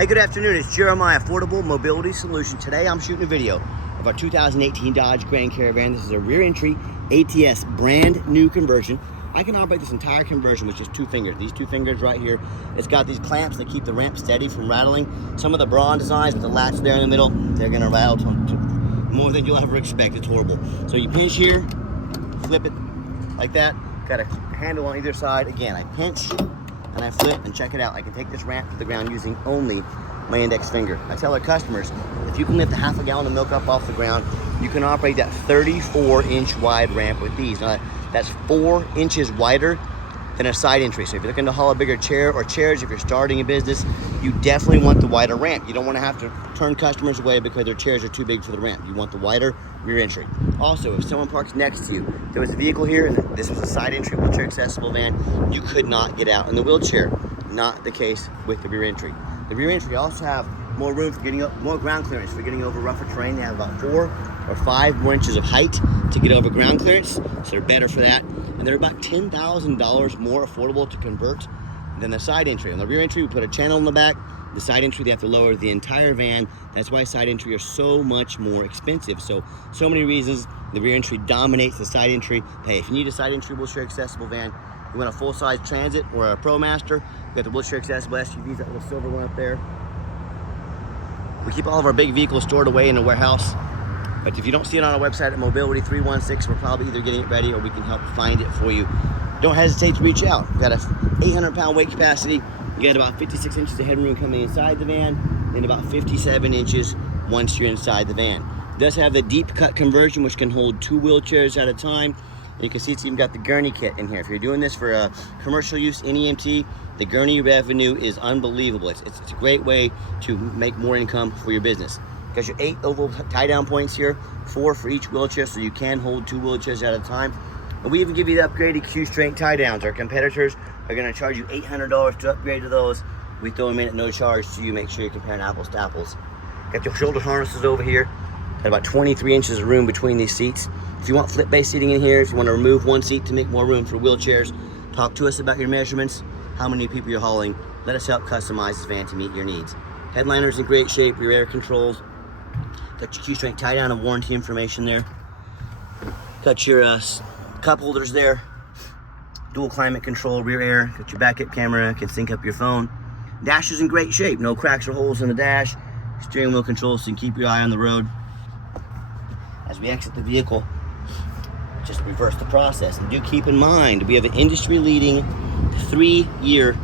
Hey, good afternoon. It's Jeremiah, Affordable Mobility Solution. Today I'm shooting a video of our 2018 Dodge Grand Caravan. This is a rear entry ATS brand new conversion. I can operate this entire conversion with just two fingers. These two fingers right here. It's got these clamps that keep the ramp steady from rattling. Some of the Braun designs with the latch there in the middle, they're gonna rattle more than you'll ever expect. It's horrible. So you pinch here, flip it like that. Got a handle on either side. Again, I pinch and I flip, and check it out. I can take this ramp to the ground using only my index finger. I tell our customers, if you can lift a half a gallon of milk up off the ground, you can operate that 34-inch wide ramp with these. Now, that's 4 inches wider than a side entry. So if you're looking to haul a bigger chair or chairs, if you're starting a business, you definitely want the wider ramp. You don't want to have to turn customers away because their chairs are too big for the ramp. You want the wider rear entry. Also, if someone parks next to you, there was a vehicle here, and this was a side entry wheelchair accessible van, you could not get out in the wheelchair. Not the case with the rear entry. The rear entry also have more room for getting up, more ground clearance for getting over rougher terrain. They have about 4 or 5 more inches of height to get over ground clearance, so they're better for that. And they're about $10,000 more affordable to convert than the side entry. On the rear entry, we put a channel in the back. The side entry, they have to lower the entire van. That's why side entry are so much more expensive. So many reasons. The rear entry dominates the side entry. Hey, if you need a side entry wheelchair accessible van, you want a full-size Transit or a ProMaster, we got the wheelchair accessible SUVs, that little silver one up there. We keep all of our big vehicles stored away in a warehouse. But if you don't see it on our website at Mobility 316, we're probably either getting it ready or we can help find it for you. Don't hesitate to reach out. We've got a 800-pound weight capacity. You got about 56 inches of headroom coming inside the van, and about 57 inches once you're inside the van. It does have the deep cut conversion, which can hold 2 wheelchairs at a time. And you can see it's even got the gurney kit in here. If you're doing this for commercial use, NEMT, the gurney revenue is unbelievable. It's a great way to make more income for your business. Because your 8 oval tie-down points here, 4 for each wheelchair, so you can hold 2 wheelchairs at a time. And we even give you the upgraded Q-strength tie-downs. Our competitors are going to charge you $800 to upgrade to those. We throw them in at no charge to you. Make sure you're comparing apples to apples. Got your shoulder harnesses over here. Got about 23 inches of room between these seats. If you want flip-based seating in here, if you want to remove one seat to make more room for wheelchairs, talk to us about your measurements, how many people you're hauling. Let us help customize this van to meet your needs. Headliner's in great shape, your air controls. Got your Q-strength tie-down and warranty information there. Got your cup holders there. Dual climate control, rear air. Got your backup camera, can sync up your phone. Dash is in great shape, no cracks or holes in the dash. Steering wheel controls, so you can keep your eye on the road. As we exit the vehicle, just reverse the process. And do keep in mind, we have an industry-leading 3-year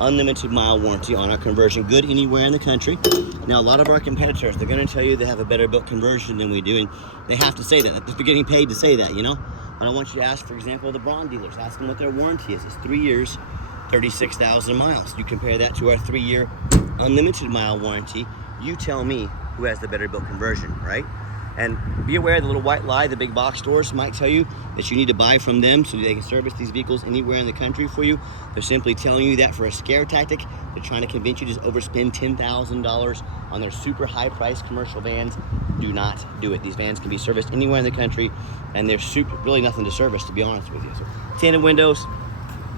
unlimited mile warranty on our conversion, good anywhere in the country. Now, a lot of our competitors, they're going to tell you they have a better built conversion than we do, and they have to say that. They're getting paid to say that, you know. And I want you to ask, for example, the Braun dealers. Ask them what their warranty is. It's 3 years, 36,000 miles. You compare that to our 3-year unlimited mile warranty. You tell me who has the better built conversion, right? And be aware, the little white lie, the big box stores might tell you that you need to buy from them so they can service these vehicles anywhere in the country for you. They're simply telling you that for a scare tactic. They're trying to convince you to just overspend $10,000 on their super high priced commercial vans. Do not do it. These vans can be serviced anywhere in the country, and they're really nothing to service, to be honest with you. So, tinted windows,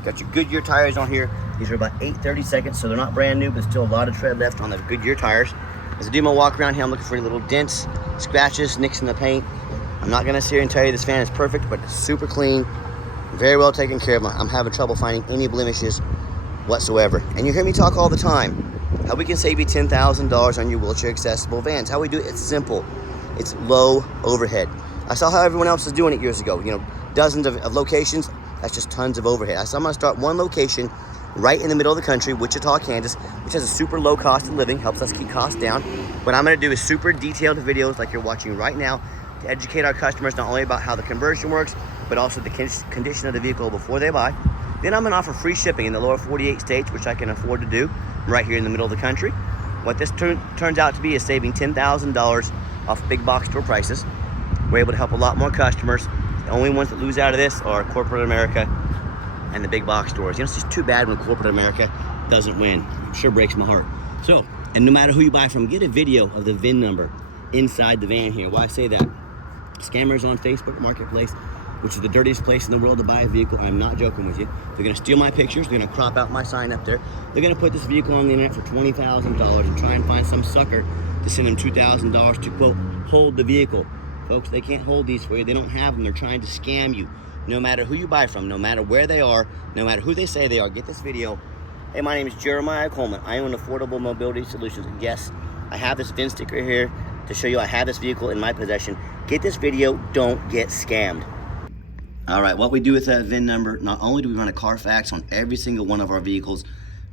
got your Goodyear tires on here. These are about 8/32, so they're not brand new, but still a lot of tread left on the Goodyear tires. As I do my walk around here, I'm looking for any little dents, scratches, nicks in the paint. I'm not gonna sit here and tell you this van is perfect, but it's super clean, very well taken care of. I'm having trouble finding any blemishes whatsoever. And you hear me talk all the time, how we can save you $10,000 on your wheelchair accessible vans. How we do it, it's simple. It's low overhead. I saw how everyone else was doing it years ago. You know, dozens of locations, that's just tons of overhead. I said, I'm gonna start one location right in the middle of the country, Wichita, Kansas, which has a super low cost of living, helps us keep costs down. What I'm gonna do is super detailed videos like you're watching right now to educate our customers not only about how the conversion works, but also the condition of the vehicle before they buy. Then I'm gonna offer free shipping in the lower 48 states, which I can afford to do right here in the middle of the country. What this turns out to be is saving $10,000 off big box store prices. We're able to help a lot more customers. The only ones that lose out of this are corporate America and the big box stores. You know, it's just too bad when corporate America doesn't win. It sure breaks my heart. So, and no matter who you buy from, get a video of the VIN number inside the van here. Why I say that? Scammers on Facebook Marketplace, which is the dirtiest place in the world to buy a vehicle. I'm not joking with you. They're gonna steal my pictures, they're gonna crop out my sign up there. They're gonna put this vehicle on the internet for $20,000 and try and find some sucker to send them $2,000 to, quote, hold the vehicle. Folks, they can't hold these for you. They don't have them. They're trying to scam you. No matter who you buy from, no matter where they are, no matter who they say they are, get this video. Hey, my name is Jeremiah Coleman. I own Affordable Mobility Solutions. And yes, I have this VIN sticker here to show you I have this vehicle in my possession. Get this video, don't get scammed. All right, what we do with that VIN number, not only do we run a Carfax on every single one of our vehicles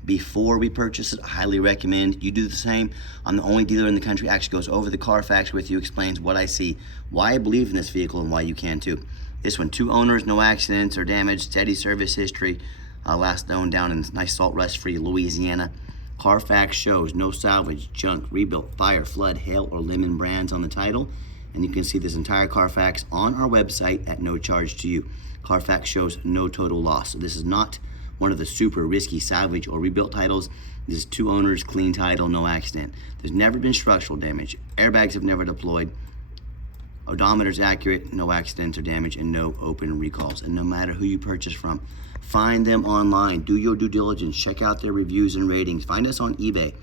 before we purchase it, I highly recommend you do the same. I'm the only dealer in the country that actually goes over the Carfax with you, explains what I see, why I believe in this vehicle, and why you can too. This one, 2 owners, no accidents or damage, steady service history, last owned down in nice salt rust-free Louisiana. Carfax shows no salvage, junk, rebuilt, fire, flood, hail, or lemon brands on the title. And you can see this entire Carfax on our website at no charge to you. Carfax shows no total loss. So this is not one of the super risky salvage or rebuilt titles. This is 2 owners, clean title, no accident. There's never been structural damage. Airbags have never deployed. Odometer's accurate, no accidents or damage, and no open recalls. And no matter who you purchase from, find them online. Do your due diligence. Check out their reviews and ratings. Find us on eBay.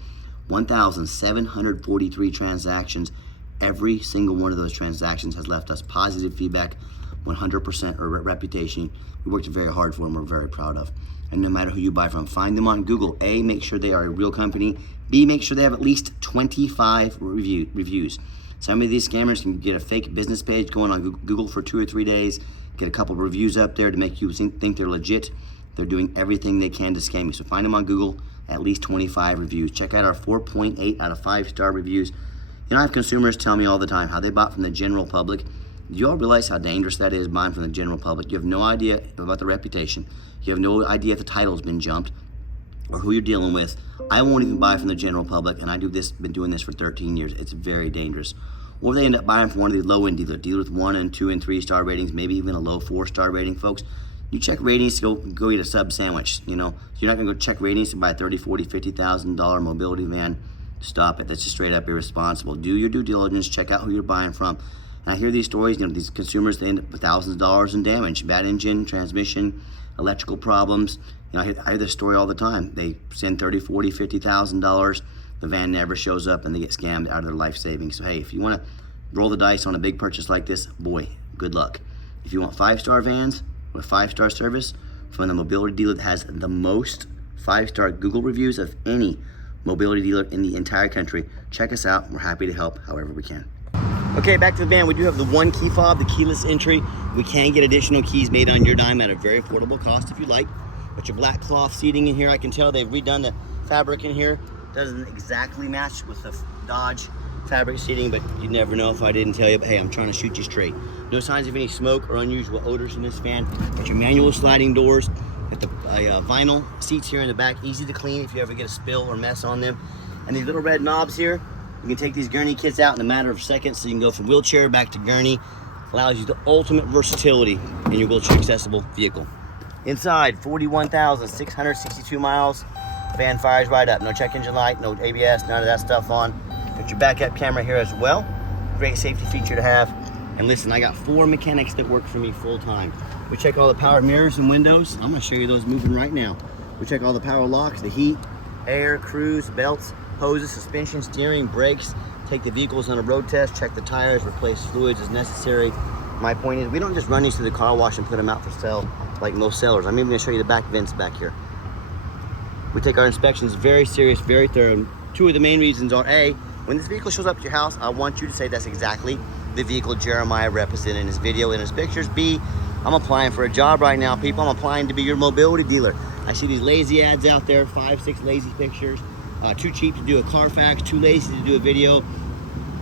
1,743 transactions. Every single one of those transactions has left us positive feedback, 100% or reputation. We worked very hard for them, we're very proud of. And no matter who you buy from, find them on Google. A, make sure they are a real company. B, make sure they have at least 25 reviews. Some of these scammers can get a fake business page going on Google for 2 or 3 days, get a couple of reviews up there to make you think they're legit. They're doing everything they can to scam you. So find them on Google, at least 25 reviews. Check out our 4.8 out of 5-star reviews. You know, I have consumers tell me all the time how they bought from the general public. Do you all realize how dangerous that is, buying from the general public? You have no idea about the reputation. You have no idea if the title's been jumped or who you're dealing with. I won't even buy from the general public, and been doing this for 13 years. It's very dangerous. Or they end up buying from one of these low-end dealers with 1 and 2 and 3-star ratings, maybe even a low 4-star rating, folks. You check ratings to go eat a sub sandwich, you know. You're not gonna go check ratings to buy a $30, $40, $50,000 mobility van. Stop it. That's just straight up irresponsible. Do your due diligence. Check out who you're buying from. And I hear these stories, you know, these consumers, they end up with thousands of dollars in damage, bad engine, transmission, electrical problems. You know, I hear this story all the time. They send $30, $40, $50,000. The van never shows up and they get scammed out of their life savings. So, hey, if you want to roll the dice on a big purchase like this, boy, good luck. If you want 5-star vans with 5-star service from the mobility dealer that has the most 5-star Google reviews of any mobility dealer in the entire country, check us out. We're happy to help however we can. Okay, back to the van. We do have the 1 key fob, the keyless entry. We can get additional keys made on your dime at a very affordable cost if you like. But your black cloth seating in here, I can tell they've redone the fabric in here. Doesn't exactly match with the Dodge fabric seating, but you never know if I didn't tell you. But hey, I'm trying to shoot you straight. No signs of any smoke or unusual odors in this van. Got your manual sliding doors. Got the vinyl seats here in the back, easy to clean if you ever get a spill or mess on them. And these little red knobs here, you can take these gurney kits out in a matter of seconds, so you can go from wheelchair back to gurney. Allows you the ultimate versatility in your wheelchair accessible vehicle. Inside, 41,662 miles. Van fires right up. No check engine light, no ABS, none of that stuff on. Got your backup camera here as well. Great safety feature to have. And listen, I got 4 mechanics that work for me full time. We check all the power mirrors and windows. I'm gonna show you those moving right now. We check all the power locks, the heat, air, cruise, belts, hoses, suspension, steering, brakes. Take the vehicles on a road test, check the tires, replace fluids as necessary. My point is, we don't just run these through the car wash and put them out for sale like most sellers. I'm even gonna show you the back vents back here. We take our inspections very serious, very thorough. 2 of the main reasons are, A, when this vehicle shows up at your house, I want you to say that's exactly the vehicle Jeremiah represented in his video, in his pictures. B, I'm applying for a job right now, people. I'm applying to be your mobility dealer. I see these lazy ads out there, 5, 6 lazy pictures. Too cheap to do a Carfax, too lazy to do a video.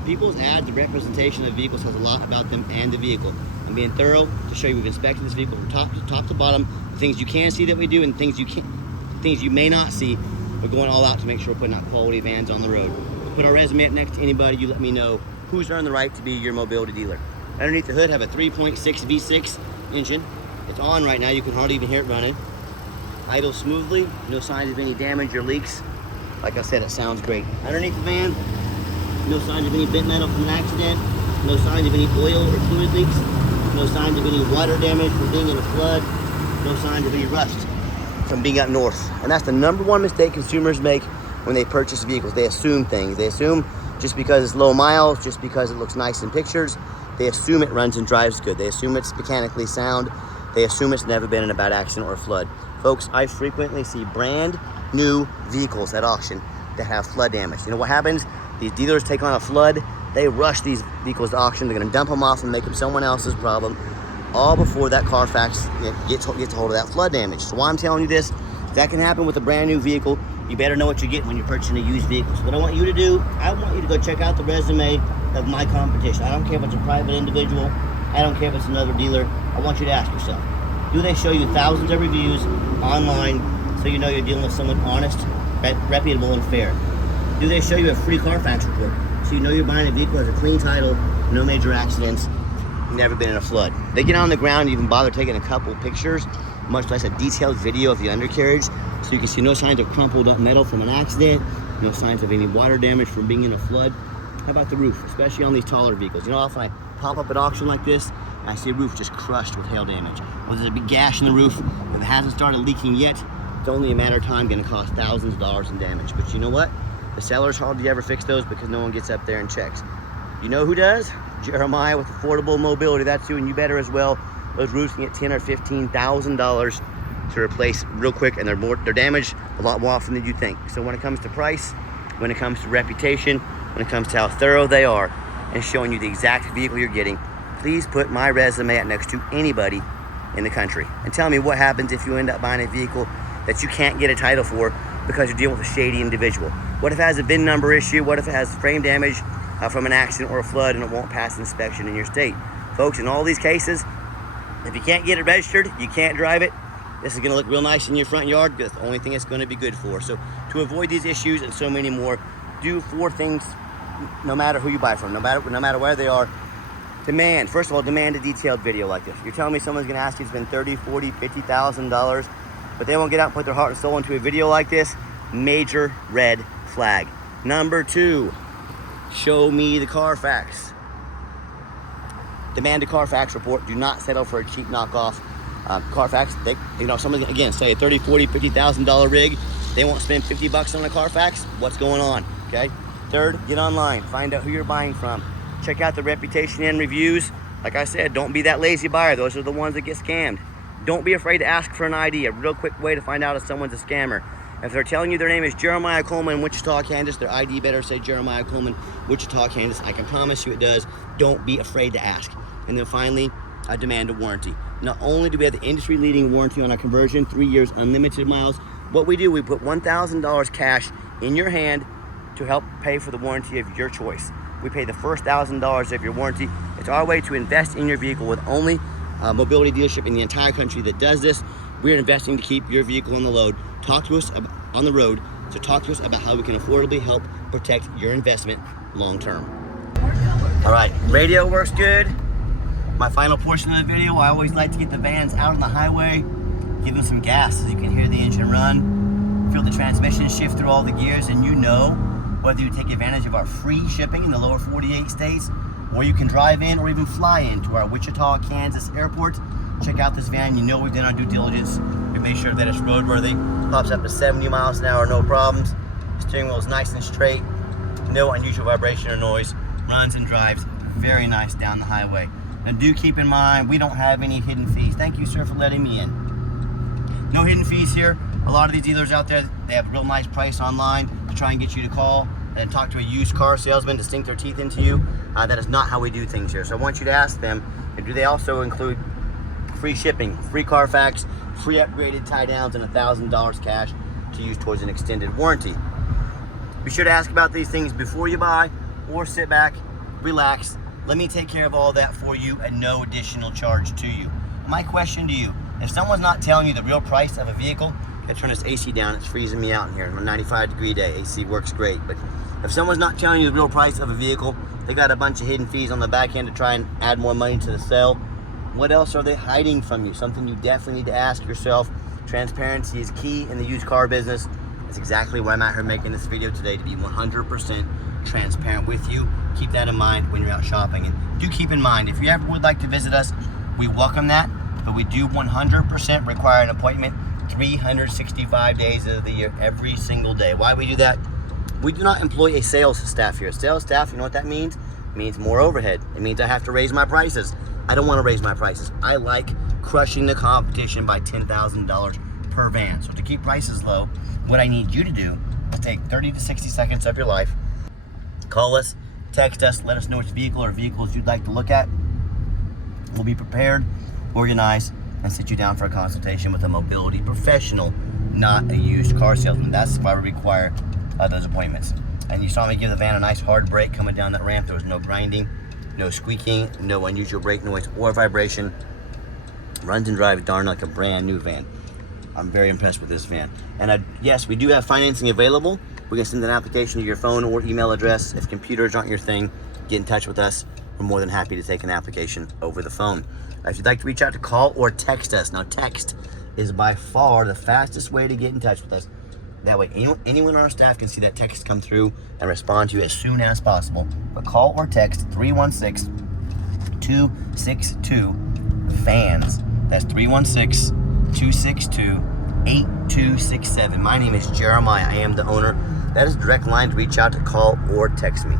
People's ads, the representation of vehicles has a lot about them and the vehicle. I'm being thorough to show you we've inspected this vehicle from top to bottom. The things you can see that we do and things you may not see. We're going all out to make sure we're putting out quality vans on the road. We'll put our resume up next to anybody. You let me know who's earned the right to be your mobility dealer. Underneath the hood, have a 3.6 V6 engine. It's on right now. You can hardly even hear it running. Idle smoothly. No signs of any damage or leaks. Like I said, it sounds great. Underneath the van, no signs of any bent metal from an accident. No signs of any oil or fluid leaks. No signs of any water damage from being in a flood. No signs of any rust from being up north. And that's the #1 mistake consumers make when they purchase vehicles. They assume things. They assume just because it's low miles, just because it looks nice in pictures, they assume it runs and drives good. They assume it's mechanically sound. They assume it's never been in a bad accident or a flood. Folks, I frequently see brand new vehicles at auction that have flood damage. You know what happens? These dealers take on a flood, they rush these vehicles to auction, they're gonna dump them off and make them someone else's problem, all before that Carfax gets a hold of that flood damage. So why I'm telling you this, that can happen with a brand new vehicle. You better know what you're getting when you're purchasing a used vehicle. So what I want you to do, I want you to go check out the resume of my competition. I don't care if it's a private individual, I don't care if it's another dealer. I want you to ask yourself, do they show you thousands of reviews online so you know you're dealing with someone honest, reputable, and fair? Do they show you a free Carfax report so you know you're buying a vehicle that has a clean title, no major accidents, never been in a flood? They get on the ground and even bother taking a couple pictures, much less a detailed video of the undercarriage, so you can see no signs of crumpled up metal from an accident, no signs of any water damage from being in a flood. How about the roof, especially on these taller vehicles? You know, often I pop up at auction like this, and I see a roof just crushed with hail damage. Well, there's a big gash in the roof. If it hasn't started leaking yet, it's only a matter of time going to cost thousands of dollars in damage. But you know what? The sellers hardly ever fix those because no one gets up there and checks. You know who does? Jeremiah with Affordable Mobility. That's you, and you better as well. Those roofs can get $10,000 or $15,000 to replace real quick, and they're damaged a lot more often than you think. So when it comes to price, when it comes to reputation, when it comes to how thorough they are and showing you the exact vehicle you're getting, please put my resume out next to anybody in the country and tell me what happens if you end up buying a vehicle that you can't get a title for because you're dealing with a shady individual. What if it has a VIN number issue? What if it has frame damage from an accident or a flood and it won't pass inspection in your state? Folks, in all these cases, if you can't get it registered, you can't drive it, this is gonna look real nice in your front yard. That's the only thing it's gonna be good for. So to avoid these issues and so many more, do 4 things no matter who you buy from, no matter where they are. Demand, first of all, demand a detailed video like this. You're telling me someone's gonna ask you to spend $30,000, $40,000, $50,000, but they won't get out and put their heart and soul into a video like this? Major red flag. #2, show me the Carfax. Demand a Carfax report. Do not settle for a cheap knockoff. Carfax, someone, again, say a $30,000, $40,000, $50,000 rig, they won't spend $50 on a Carfax. What's going on, okay? 3rd, get online, find out who you're buying from. Check out the reputation and reviews. Like I said, don't be that lazy buyer. Those are the ones that get scammed. Don't be afraid to ask for an ID, a real quick way to find out if someone's a scammer. If they're telling you their name is Jeremiah Coleman, Wichita, Kansas, their ID better say Jeremiah Coleman, Wichita, Kansas. I can promise you it does. Don't be afraid to ask. And then finally, I demand a warranty. Not only do we have the industry-leading warranty on our conversion, 3 years, unlimited miles, what we do, we put $1,000 cash in your hand to help pay for the warranty of your choice. We pay the first $1,000 of your warranty. It's our way to invest in your vehicle. With only mobility dealership in the entire country that does this. We're investing to keep your vehicle on the road. Talk to us on the road. So talk to us about how we can affordably help protect your investment long term. All right, radio works good. My final portion of the video, I always like to get the vans out on the highway, give them some gas so you can hear the engine run, feel the transmission shift through all the gears, and you know whether you take advantage of our free shipping in the lower 48 states, or you can drive in or even fly into our Wichita, Kansas airport. Check out this van. You know we've done our due diligence. We've made sure that it's roadworthy. Pops up to 70 miles an hour, no problems. Steering wheel is nice and straight. No unusual vibration or noise. Runs and drives very nice down the highway. Now do keep in mind, we don't have any hidden fees. Thank you, sir, for letting me in. No hidden fees here. A lot of these dealers out there, they have a real nice price online to try and get you to call and talk to a used car salesman to sink their teeth into you. That is not how we do things here. So I want you to ask them, do they also include free shipping, free Carfax, free upgraded tie downs, and $1,000 cash to use towards an extended warranty? Be sure to ask about these things before you buy, or sit back, relax. Let me take care of all that for you at no additional charge to you. My question to you, if someone's not telling you the real price of a vehicle, I turn this AC down, it's freezing me out in here. It's a 95-degree day, AC works great. But if someone's not telling you the real price of a vehicle, they got a bunch of hidden fees on the back end to try and add more money to the sale. What else are they hiding from you? Something you definitely need to ask yourself. Transparency is key in the used car business. That's exactly why I'm out here making this video today, to be 100% transparent with you. Keep that in mind when you're out shopping. And do keep in mind, if you ever would like to visit us, We welcome that, but we do 100% require an appointment 365 days of the year, every single day. Why we do that? We do not employ a sales staff here. Sales staff, you know what that means? It means more overhead. It means I have to raise my prices. I don't want to raise my prices. I like crushing the competition by $10,000 per van. So to keep prices low, what I need you to do is take 30 to 60 seconds of your life, call us, text us, let us know which vehicle or vehicles you'd like to look at. We'll be prepared, organized, and sit you down for a consultation with a mobility professional, not a used car salesman. That's why we require those appointments. And you saw me give the van a nice hard brake coming down that ramp. There was no grinding, no squeaking, no unusual brake noise or vibration. Runs and drives darn like a brand new van. I'm very impressed with this van. And yes, we do have financing available. We can send an application to your phone or email address. If computers aren't your thing, get in touch with us. We're more than happy to take an application over the phone. If you'd like to reach out, to call or text us. Now, text is by far the fastest way to get in touch with us. That way, anyone on our staff can see that text come through and respond to you as soon as possible. But call or text 316-262-FANS. That's 316-262-8267. My name is Jeremiah. I am the owner. That is a direct line to reach out, to call or text me.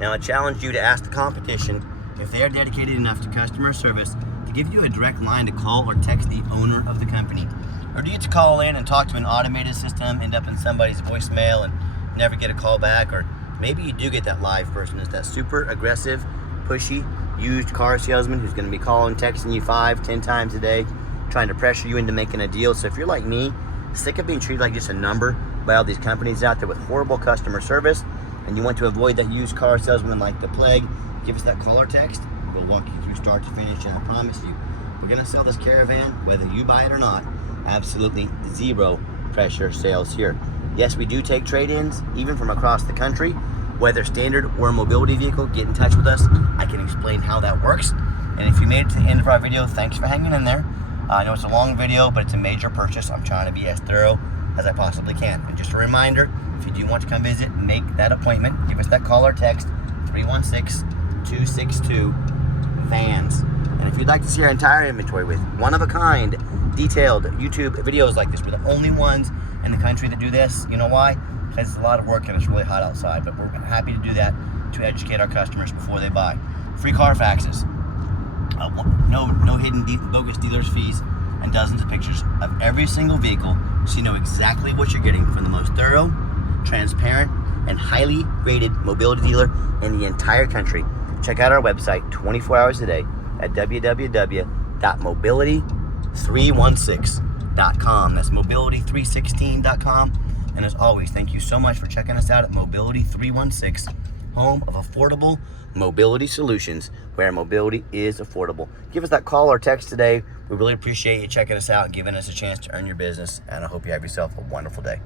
Now, I challenge you to ask the competition if they are dedicated enough to customer service to give you a direct line to call or text the owner of the company. Or do you get to call in and talk to an automated system, end up in somebody's voicemail and never get a call back? Or maybe you do get that live person. It's that super aggressive, pushy, used car salesman who's going to be calling, texting you 5-10 times a day, trying to pressure you into making a deal. So if you're like me, sick of being treated like just a number by all these companies out there with horrible customer service, and you want to avoid that used car salesman like the plague, give us that call or text. We'll walk you through start to finish, and I promise you, we're going to sell this Caravan, whether you buy it or not. Absolutely zero pressure sales here. Yes, we do take trade-ins, even from across the country. Whether standard or a mobility vehicle, get in touch with us. I can explain how that works. And if you made it to the end of our video, thanks for hanging in there. I know it's a long video, but it's a major purchase. I'm trying to be as thorough as I possibly can. And just a reminder, if you do want to come visit, make that appointment. Give us that call or text, 316-262-FANS. And if you'd like to see our entire inventory with one-of-a-kind, detailed YouTube videos like this, we're the only ones in the country that do this. You know why? Because it's a lot of work and it's really hot outside, but we're happy to do that to educate our customers before they buy. Free Carfaxes, no hidden bogus dealers fees, and dozens of pictures of every single vehicle so you know exactly what you're getting from the most thorough, transparent, and highly rated mobility dealer in the entire country. Check out our website 24 hours a day at www.mobility316.com. That's mobility316.com. And as always, thank you so much for checking us out at Mobility 316, home of affordable mobility solutions, where mobility is affordable. Give us that call or text today. We really appreciate you checking us out and giving us a chance to earn your business. And I hope you have yourself a wonderful day.